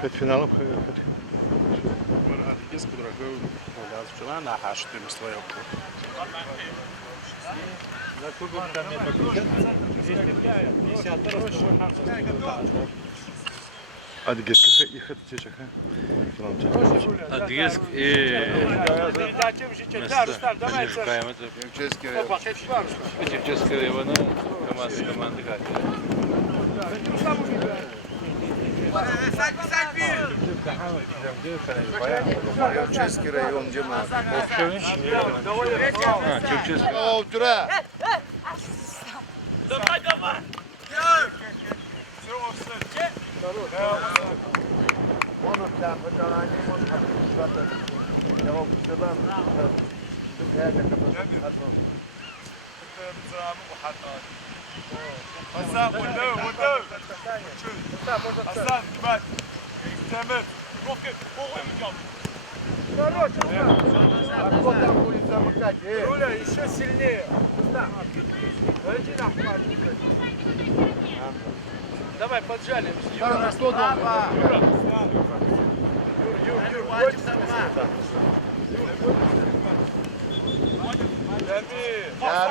Перед фіналом ходив. Англійську дорогою гуляв вчора на гашти своєю. За клубом там это 250 просто Адыгейская их отсечек, финал Адыгейск и Чешский район команды как? Чешский район, где мы? Чешский. О, утра! Давай, давай! حسن ودو ودو حسن بعد تمام ممكن فوق الجنب Руля, еще сильнее. Пойди нахуй. Давай, поджали.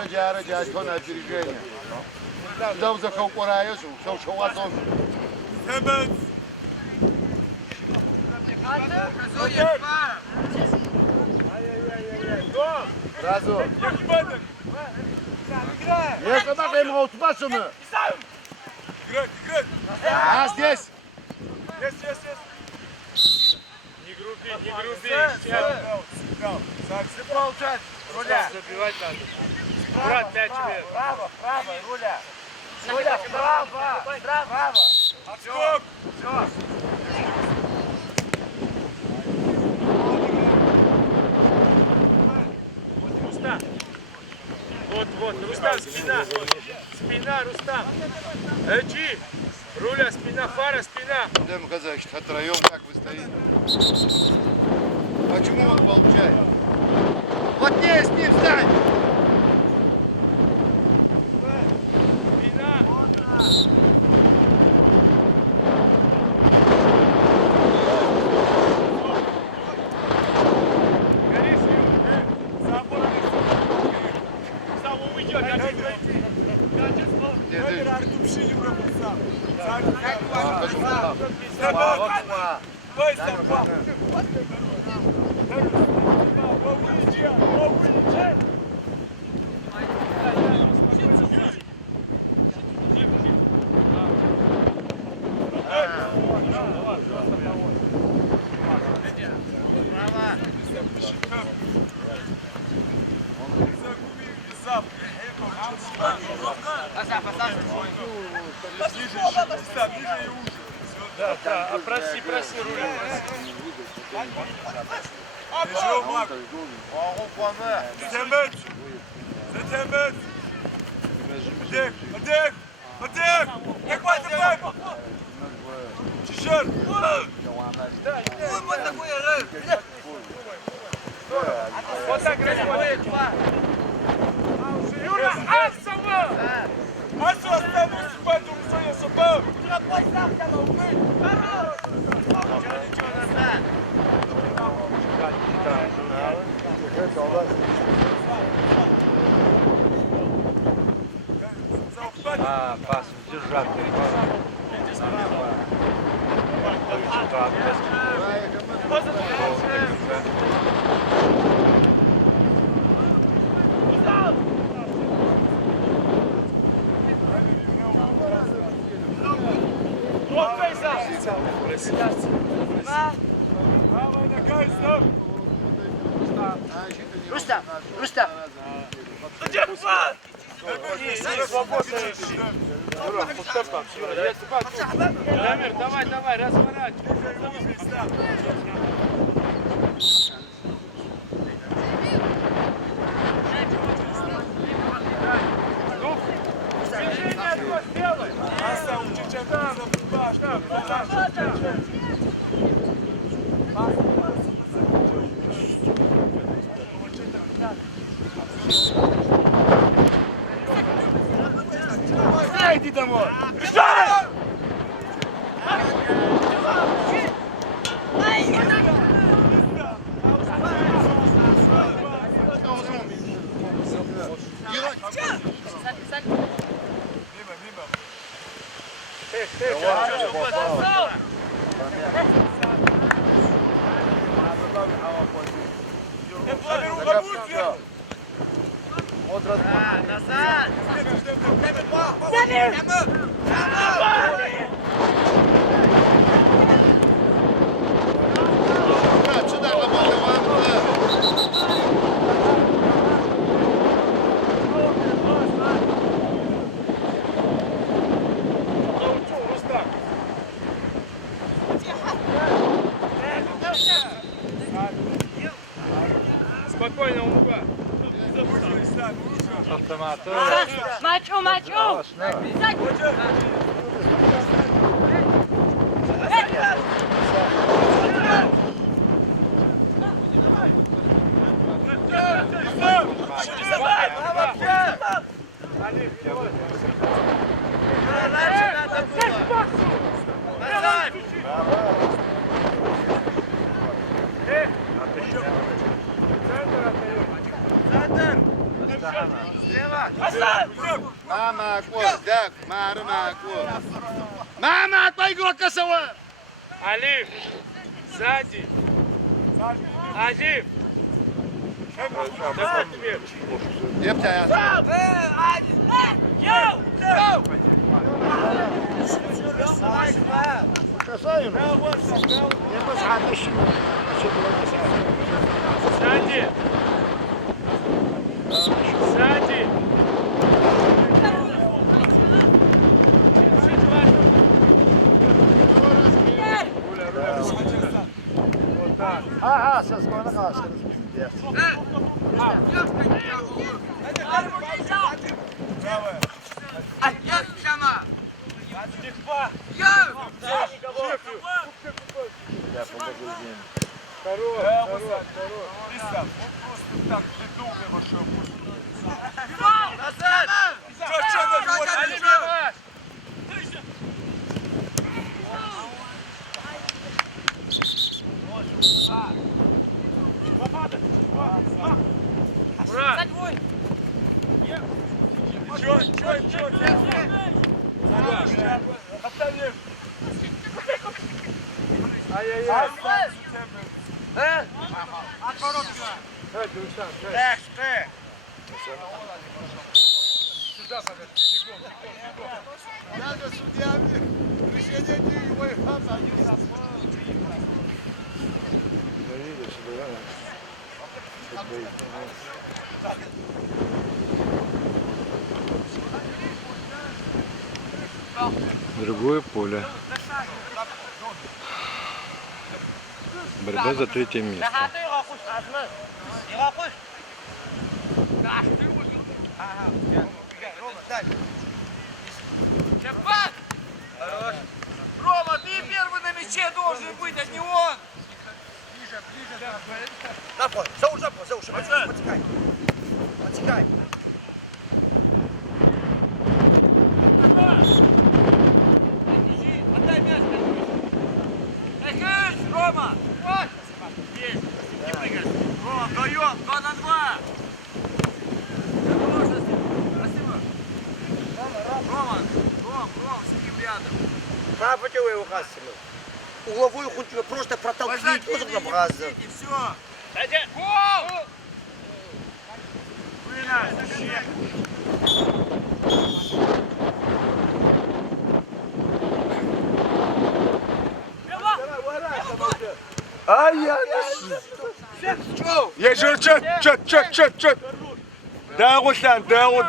Джара, тон опережение. Дам за Хаукураешь, шел вазон. تمام Сразу. يكبدك Я когда ты ему утбашены. جريت جريت А здесь? يس يس يس Не груби, не груби. получать Руля. Забивать надо. Брат, 5 лет. Право, право, руля. Руля, право, право. отскок Рустам. Вот, Рустам, спина. Спина, Рустам. Эджи. Руля, спина, фара, спина. Дем казак, втроем как вы стоите? Почему он получает? Вот здесь с ним встань! Спина. Горишь, Сам уйдет, я Да, проси, Руля, تمام تمام ديك ديك ديك ديك واحد ديك شجر Вот так, Юра, Асова! Асу останусь в этом своем собой. Пас, держать. Рустам, Рустам. Юра, пустой там, Юра, Дамир, давай, разворачивай. Аса у чеченца Иди домой! Бежать! Сюда, Спокойно, Умуга. Автомату. Мачо, мачо! ماما كويس داك ما رمى كويس ماما طيقوا كسوة Алиф, сзади. Алиф. Такой тебе. يبتع يا Сзади. Сзади. Мурат. Ай-яй-яй. надо судьями решение его и Другое поле. Борьба за третье место. Рома, ты первый на мяче должен быть, а не он! Запой, за уши, подтекай. Подтекай. Отдай мяч, Рома! Есть! Не прыгаешь! Рома, вдвоем! 2 на 2! Спасибо! Рома, сидим рядом! Папа тебе его хасимо. Угловую хоть просто протолкни, тоже набраться. Все! Дайте. Гол! يا جر شت داغوسان داغ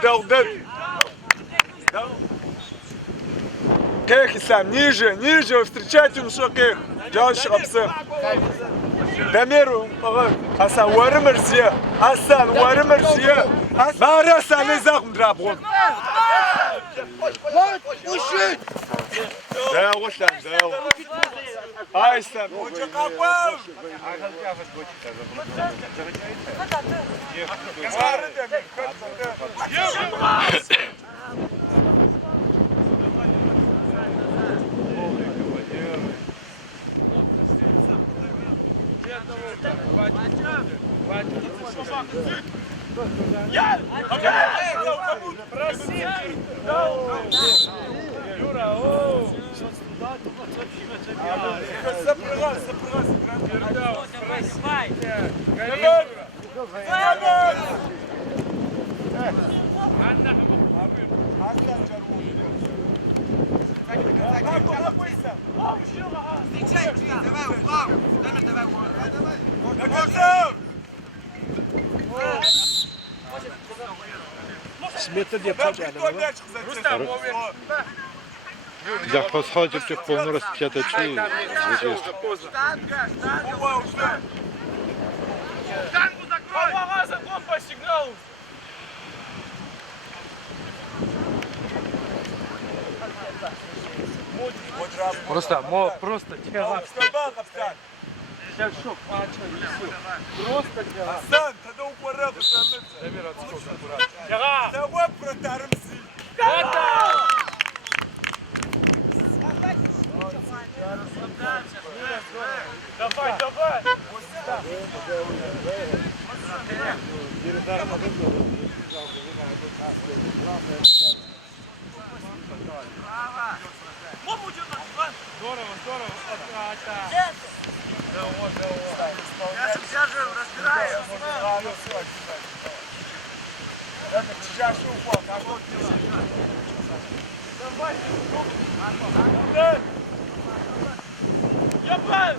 كيك سام ниже встречайте مشوقي جاوش خبصه دميرو حسن ورمرزيه حسن ورمرزيه ما راسا نزاق درابون داغوسان داغ هاي سام Юра, На конца! Smetto diye Да, çekelim. прикольно, мячик зачем? Я посходив тих повну розп'ятачі. Звичайно. Ува, уже. Танку закрой! Помога закон по сигналу. Вот раз. Просто, просто тягар. Вставал, Хапсан. Сейчас шок. А, что, не все. Просто тягар. Хасан, тогда упорал, пацаны. Тягар. Давай протаримся. Давай, давай. Здорово, здорово. Я сейчас же разбираю. Это чаще упал, а вот Yapın.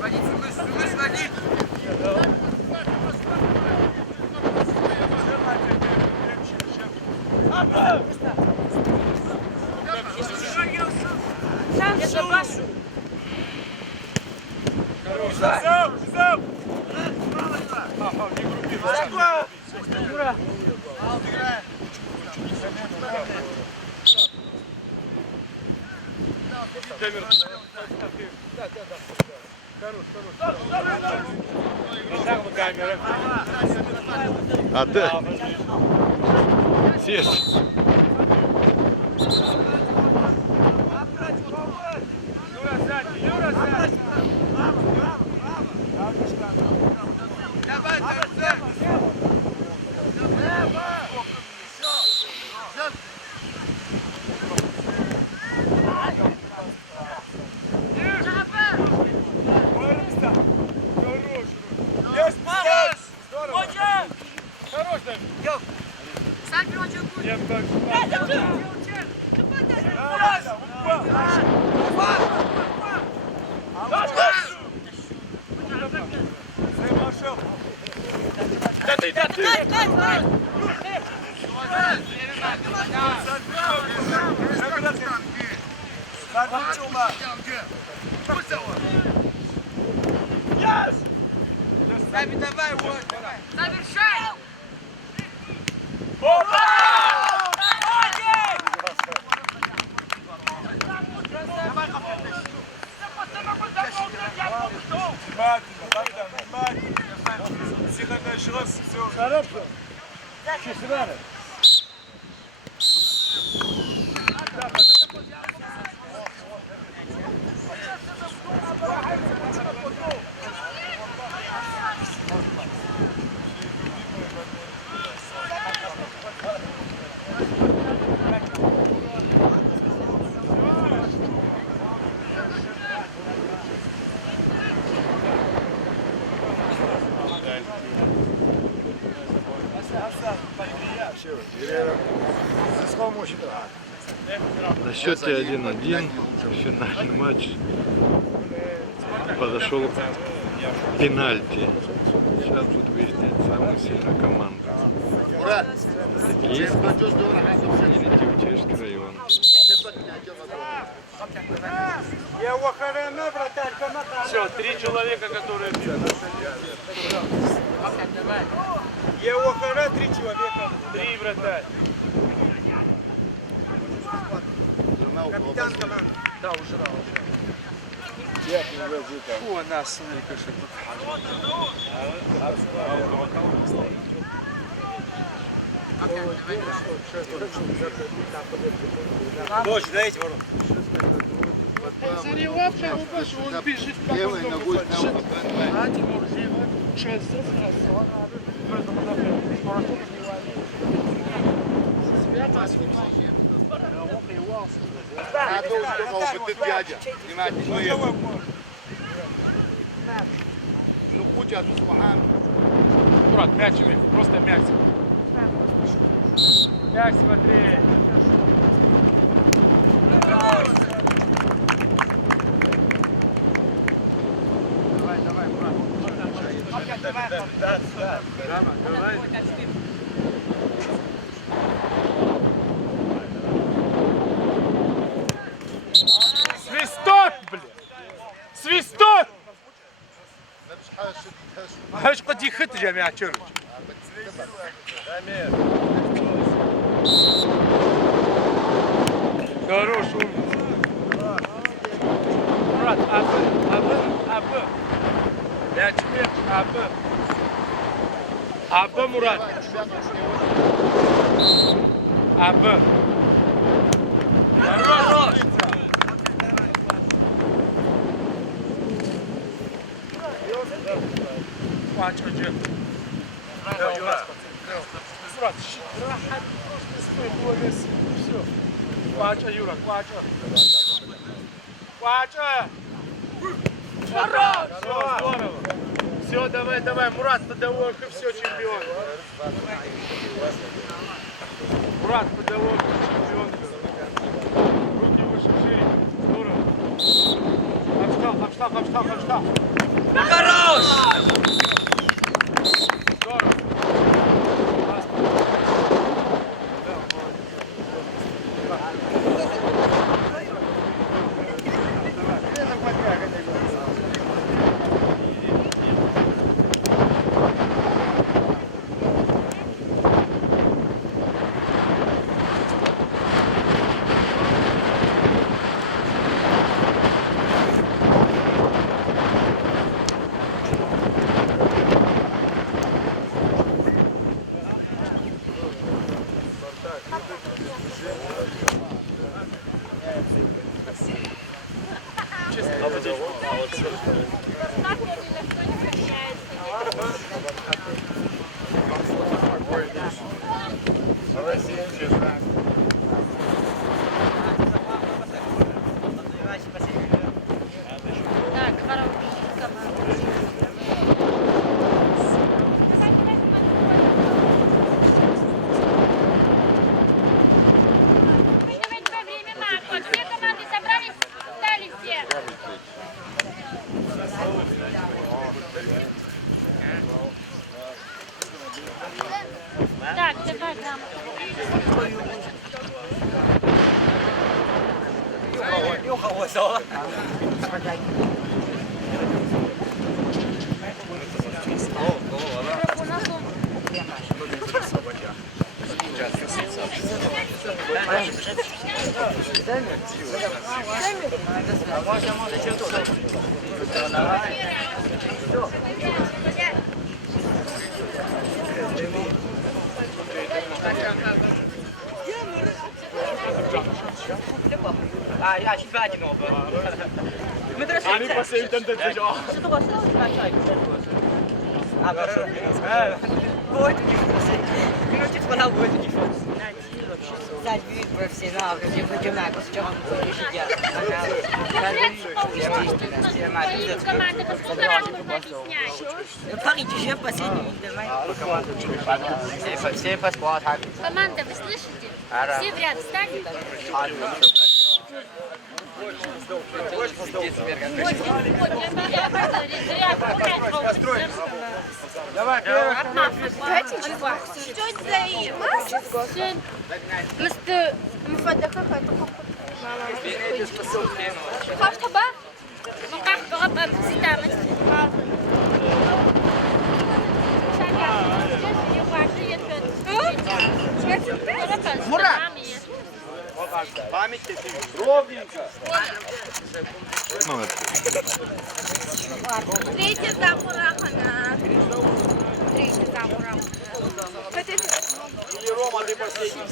Потихо, Хасан, потихо. Вниз, вниз. Зам, зам. А де? Сєсть. Юра, сядь, Юра, сядь. Давай, давай. Боремся. Хорош. Есть, Марс. Здорово. Хорош, Давид. Нет, так. Все, Маршал. Да ты, да ты. Саби, давай, вот, давай. Внимательно, Богдан, внимательно. Психологический раз, все. Хорошо. Чесвери. На счете 1-1 финальный матч подошел к пенальти. Сейчас будут выяснять самую сильную команду. Мурат, Есть пойдешь до Рахаса. или Тивчешский район. Все, 3 человека, которые бьют. Его хара 3 человека. 3 вратарь. Капитан команды. Да, уже да, уже. Фу, она, смотри, как тут. Дочь, дайте ворот. Левой ногой снял. Я должен думал, ты дядя. Понимаете, что я? Ну, будь я тут смахан. Мурат, мяч вверх, просто мяч. Мяч смотри. Свисток, блин! Свисток! هاش قد يخت جميع تشرج хорош Мурат, абы мяч вверх, абы Мурат, абы хорош Watch what you. Мурат, раhat, стой, более все. Watch, Юра, watch. Watch. Хорош! Все, здорово. Все, давай, Мурат, подавок и все, чемпион. Мурат, подавок и чемпион. Руки выше, шире. Здорово. Обштах. Хорош! Здорово. Так, хорошо. Время, Марко. Все команды собрались, встали все. Так, давай, Ja, ci vedi no. Ani pa se intente già. Что вас начать? А, вот минуте спала будет не фокус. За вид профессионал, где поднимаю, с чем он сидят. Парень, еще последний, давай. Все по складу. Команда, вы слышите? Все в ряд встали. Давай, память ровненько. Третья замурахана. Третья замурахана. Или Рома, ты последний.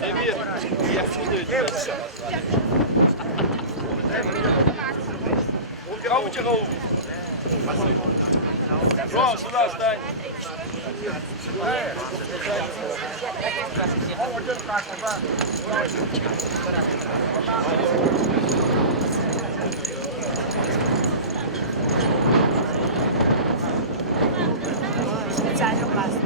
Привет. Я Кому-то голову. Ром, сюда встань. Спеціально класно.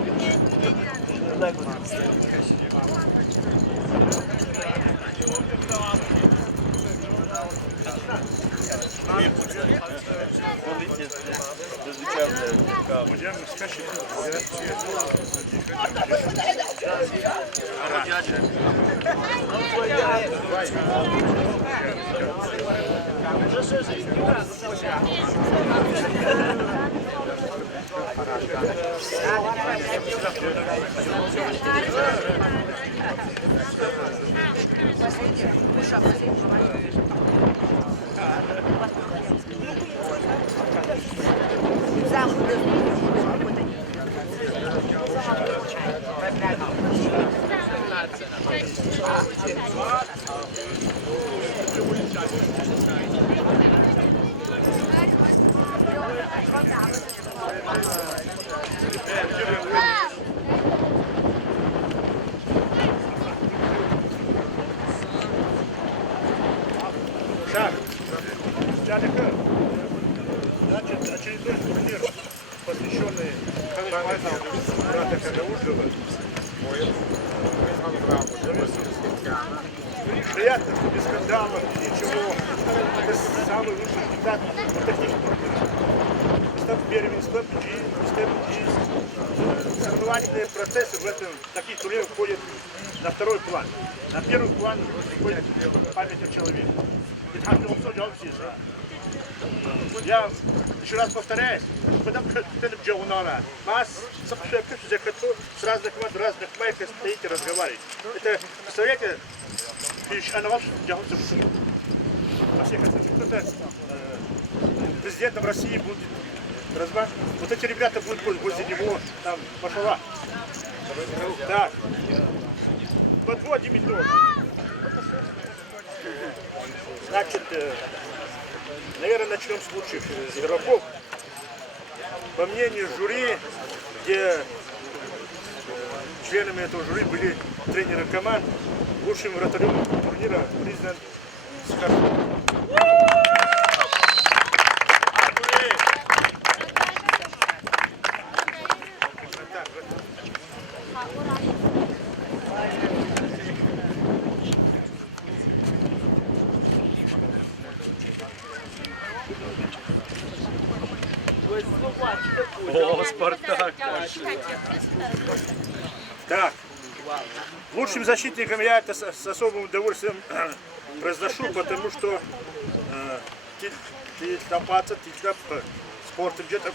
Шаг. Значит, очередной турнир, посвященный брата Хагаужева. Приятно, что без скандалов, ничего. Это самый лучший результат вот таких турниров. Став первенства, соревновательные процессы в этом, таких турнирах входят на второй план. На первый план приходит память о человеке. Я еще раз повторяюсь, потому что ты Джоунала, масс, с разных команд, разных майков стоите, разговариваете. Это, представляете, она вас во всех остальных. Кто-то президентом России будет разбавить. Вот эти ребята будут возле него, там, пошла. Так, подводим итог. Значит, наверное, начнем с лучших игроков. По мнению жюри, где членами этого жюри были тренеры команд, лучшим вратарем турнира признан Сахаров. О, Спартак. Так, лучшим защитником я это с особым удовольствием произношу, потому что спортом где-то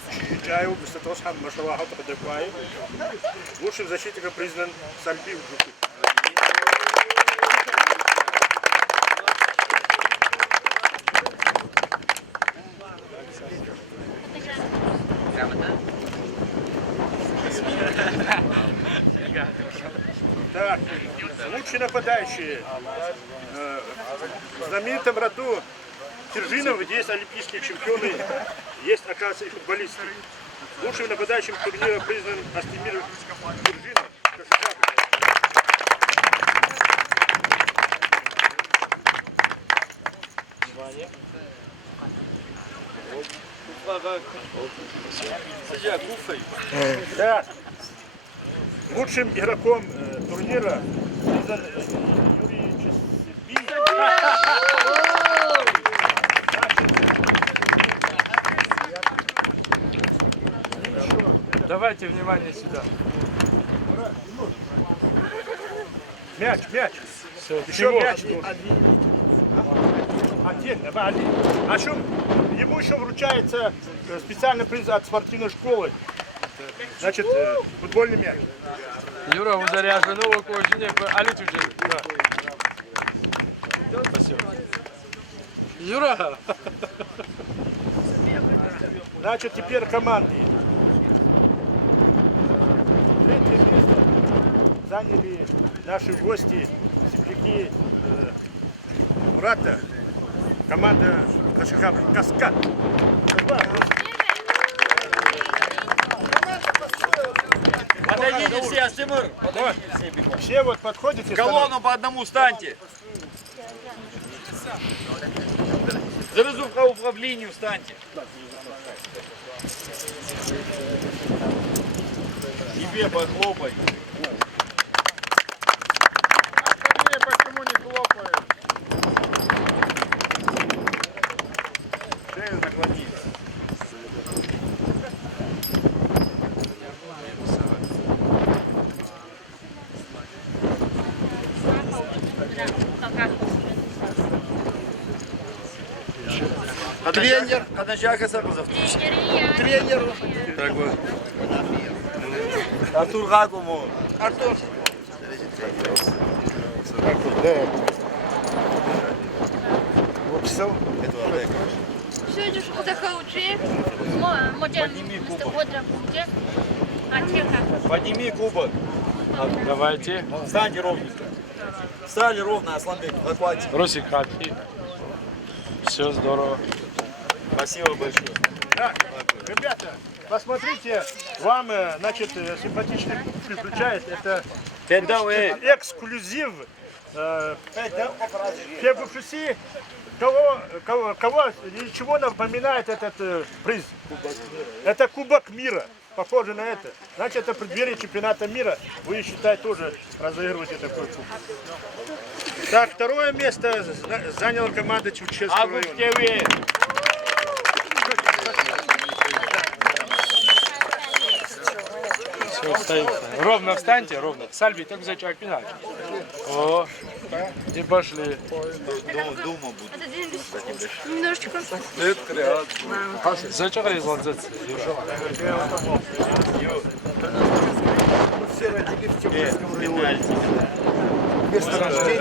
лучшим защитником признан Сальбив Жуков. Так, лучшие нападающие. В знаменитом роду Киржинов, где есть олимпийские чемпионы, есть, оказывается, и футболисты. Лучшим нападающим турнира признан Астемир Киржинов. Да. Лучшим игроком турнира признан Юрий Чесбин. Давайте внимание сюда. Мяч. Все, Еще мяч. А что, ему еще вручается специальный приз от спортивной школы. Значит, футбольный мяч. Юра, вы заряжены, ну, очень Алит уже. Спасибо. Юра! Значит, теперь команды. Третье место заняли наши гости, земляки Мурата, команда Каскад. Подойдите все, Тимур. Все вот подходите. Колонну по одному станьте. За управлению встаньте. Тебе похлопай. Почему не хлопают? Шею наклони. Тренер. Начальник Саркузов. Тренер. Артур Гагуму. Артур. Сегодня что захочешь? Модем бодром будет. А тихо. Подними кубок. Давайте. Встаньте ровно. Встали ровно, Асланбек, захватите. Русик, хапи. Все здорово. Спасибо большое. Да. Ребята, посмотрите, вам, значит, симпатичный включает. Это эксклюзив. Фебруши, кого и чего напоминает этот приз? Это Кубок мира. Похоже на это. Значит, это преддверие чемпионата мира. Вы, считаете, тоже разыгрываете такой кубок. Так, второе место заняла команда Чудчевского района. Все, встаньте. Ровно встаньте, ровно. Сальви, так за человек пинать. О, и пошли. Немножечко. За человек излазаться. Это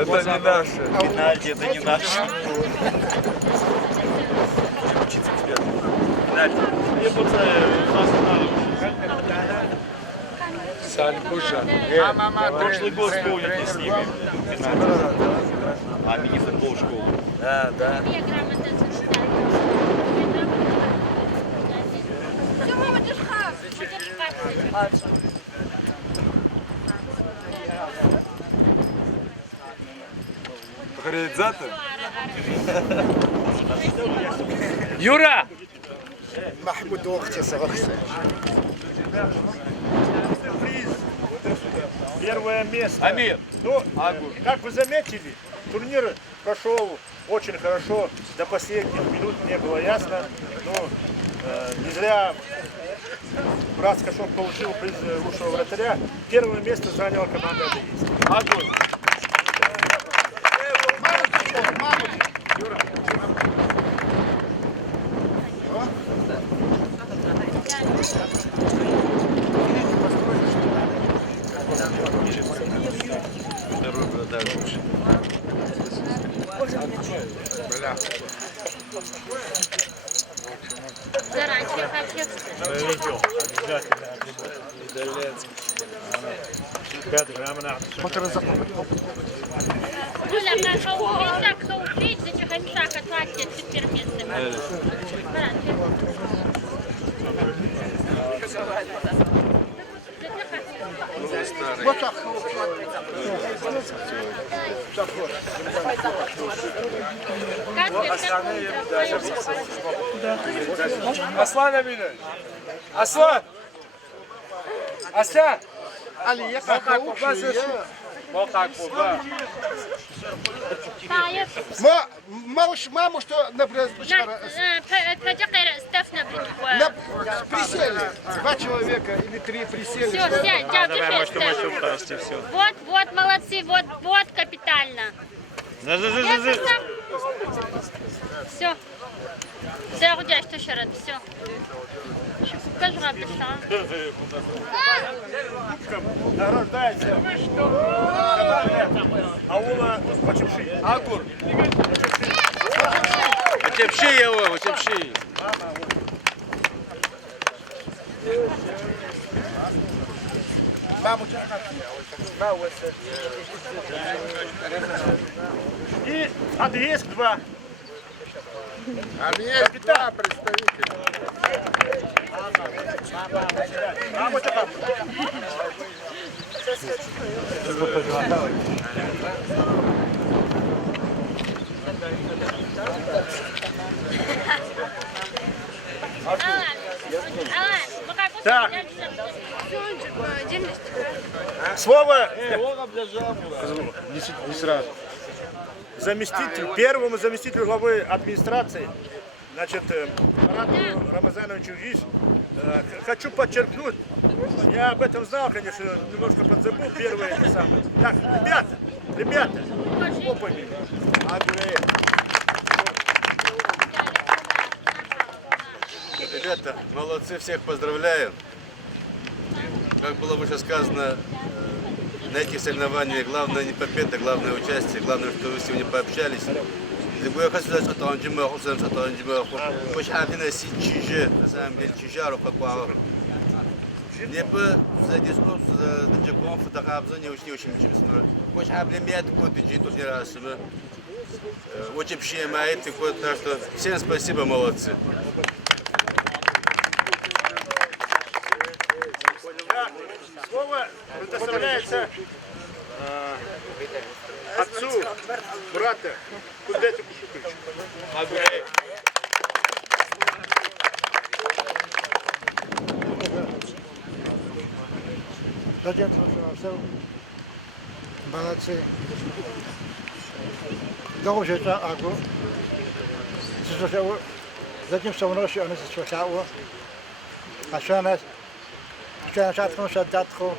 не наше. Пенальти, это не наш. Сальбуша. Прошлый год вспомните с ними. А мини-футбол школу. Да, да. Я грамотно зачитаю. Все, мама, держка. Реализатор? Юра! Махмуд Охтисов. Приз. Первое место. Амир. Ну, как вы заметили, турнир прошел очень хорошо. До последних минут не было ясно. Но не зря брат Скашов получил приз лучшего вратаря. Первое место заняла команда «Адеист». Огонь. Второй продаж лучше. Заранее как Юля, как хаупить, зачем шаг отватить теперь место. Вот так. Аслан Аминович! Аслан! Аслан! Али, я как лучше. Маму, что, например, присели. 2 человека или 3 присели. Все, сядь, держи. Вот, молодцы, вот капитально. Все. Все, Рудя, что еще раз, все. Покажу вам Награждается команда аула Почепши. Агур. Утепши его, утепши. И Адыгейск 2. А у меня есть два представителя. Так. Слово не сразу. Заместитель, первому заместителю главы администрации, значит, Марату Рамазановичу Гиш, хочу подчеркнуть, я об этом знал, конечно, немножко подзабыл первое это самое. Так, ребята, хлопами. Ребята, молодцы, всех поздравляю. Как было уже сказано, на этих соревнованиях главное не победа, главное участие, главное, что вы сегодня пообщались. Я хочу сказать, что он Джиммер, что он Джиммер, хоть один чиже, на самом деле чижару какого. Не бы за дискурс, за джеком, фотографию не очень интересно. Хоть один мед, какой-то джиту не раз, очень приемает, так что всем спасибо, молодцы. Слово предоставляется отцу брата Кудету Кушуковичу. Зачем хорошо, молодцы. Dobrze, że Agu. Затем что ночью она сошла. А что она шатнул шатку.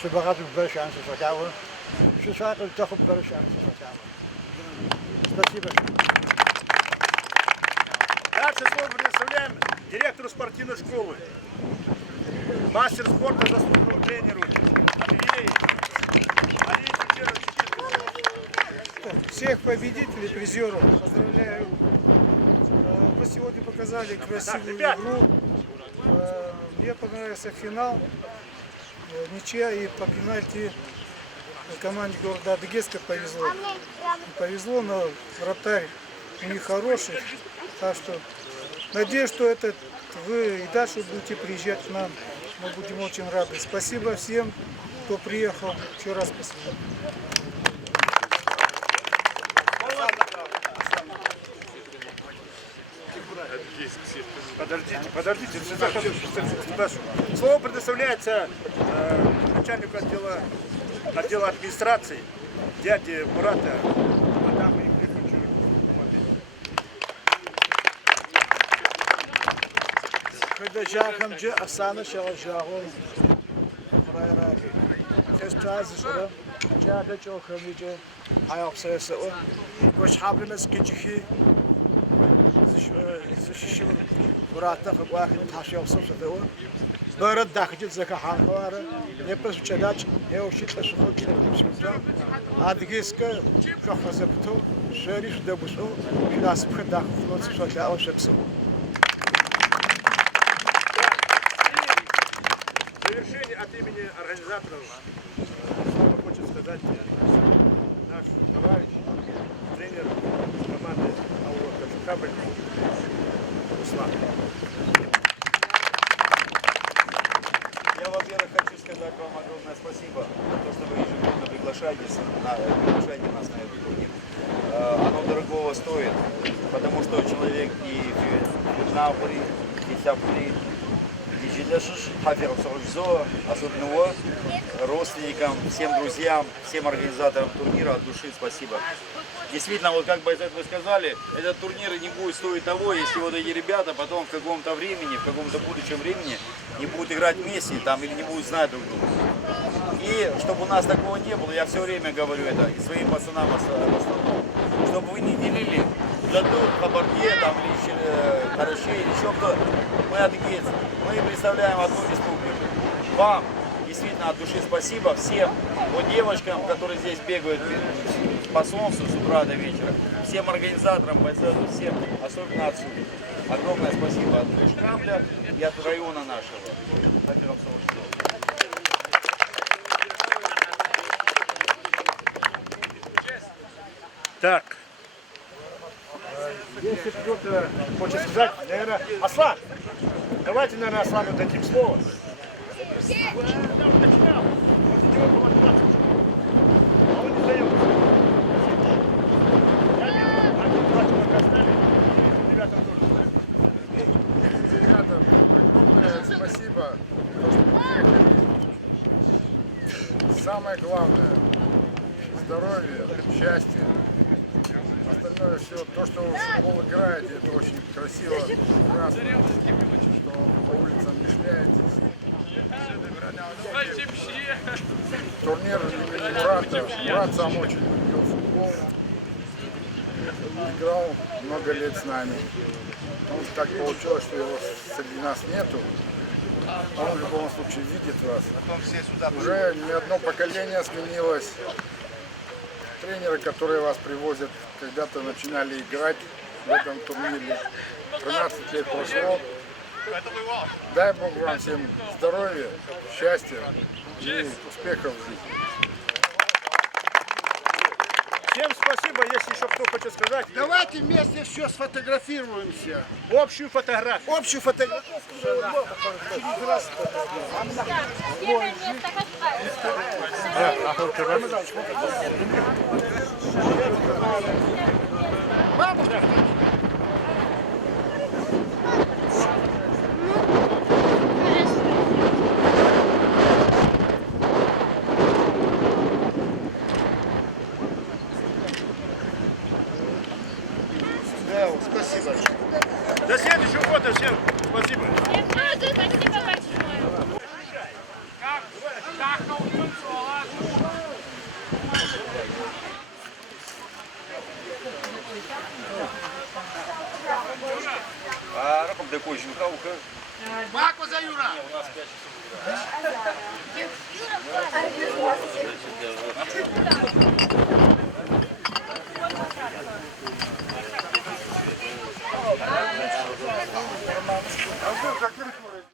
Шибарату больше она сошла. Шатку только больше она сошла. Спасибо. Дальше слово предоставляем директору спортивной школы, мастер спорта, заслуженному тренеру Матвею Алию Чечеровичу. Всех победителей, призеров поздравляю. Вы сегодня показали красивую игру. Мне понравился финал. Ничья и по пенальти команде города Адыгейска повезло. Повезло, но вратарь у них хороший. Так что надеюсь, что вы и дальше будете приезжать к нам. Мы будем очень рады. Спасибо всем, кто приехал. Еще раз спасибо. Подождите. Слово предоставляется начальнику отдела администрации, дяде Мурата Адаму Евгеньевичу. Когда Жахамджи Асана Шалажагу Райраги. Эстаз жара Жада Чохамиджи Айапсайсао. Кош Хаблина Скиджихи защищил Мурата Хабахи Ташиапсо Садо. Барад Дахджит Закахан Хавара. Не посучадач, не ушитла Сухоки Сюджа. Адгиска Шахазакто, Шериш Дабусо, Шаспха Дахфлот Сочао Шепсо. В завершение от имени организаторов снова хочет сказать наш товарищ, тренер команды АО «Кабль» Руслан. Я, во-первых, хочу сказать вам огромное спасибо за то, что вы ежегодно приглашаете нас на этот турнир. Оно дорогого стоит, потому что человек и Финапури, и Сапури, особенно родственникам, всем друзьям, всем организаторам турнира от души спасибо. Действительно, вот как бы вы сказали, этот турнир не будет стоить того, если вот эти ребята потом в каком-то времени, в каком-то будущем времени не будут играть вместе там или не будут знать друг друга. И чтобы у нас такого не было, я все время говорю это и своим пацанам в основном, чтобы вы не делили Жадур, Кабарде, там, или Караши, или еще кто. Мы адыгейцы, мы представляем одну республику. Вам действительно от души спасибо, всем вот девочкам, которые здесь бегают по солнцу с утра до вечера, всем организаторам, всем, особенно отсюда. Огромное спасибо от Шкамля и от района нашего. Так, Если кто-то хочет сказать, наверное, Аслан, давайте, наверное, Аслану дадим слово. Когда он начинал, он делал было 20 уже. А он не дает. Они 2 человека остались, и ребятам тоже. Ребятам огромное спасибо, что приехали. Самое главное – здоровье, счастье. Остальное все, то, что вы в футбол играете, это очень красиво, прекрасно, что по улицам не шляетесь. Турнир имени Мурата. Мурат сам очень любил футбол. Играл много лет с нами. Ну, так получилось, что его среди нас нету. Он в любом случае видит вас. Уже не одно поколение сменилось. Тренеры, которые вас привозят, когда-то начинали играть в этом турнире. 13 лет прошло. Дай Бог вам всем здоровья, счастья и успехов в жизни. Всем спасибо, если еще кто хочет сказать. Давайте вместе все сфотографируемся. Общую фотографию. Общую фотографию. Первое место Бабушка. Да, спасибо. До следующего года всем спасибо. Спасибо большое. А раком такой еще, Маку за Юра.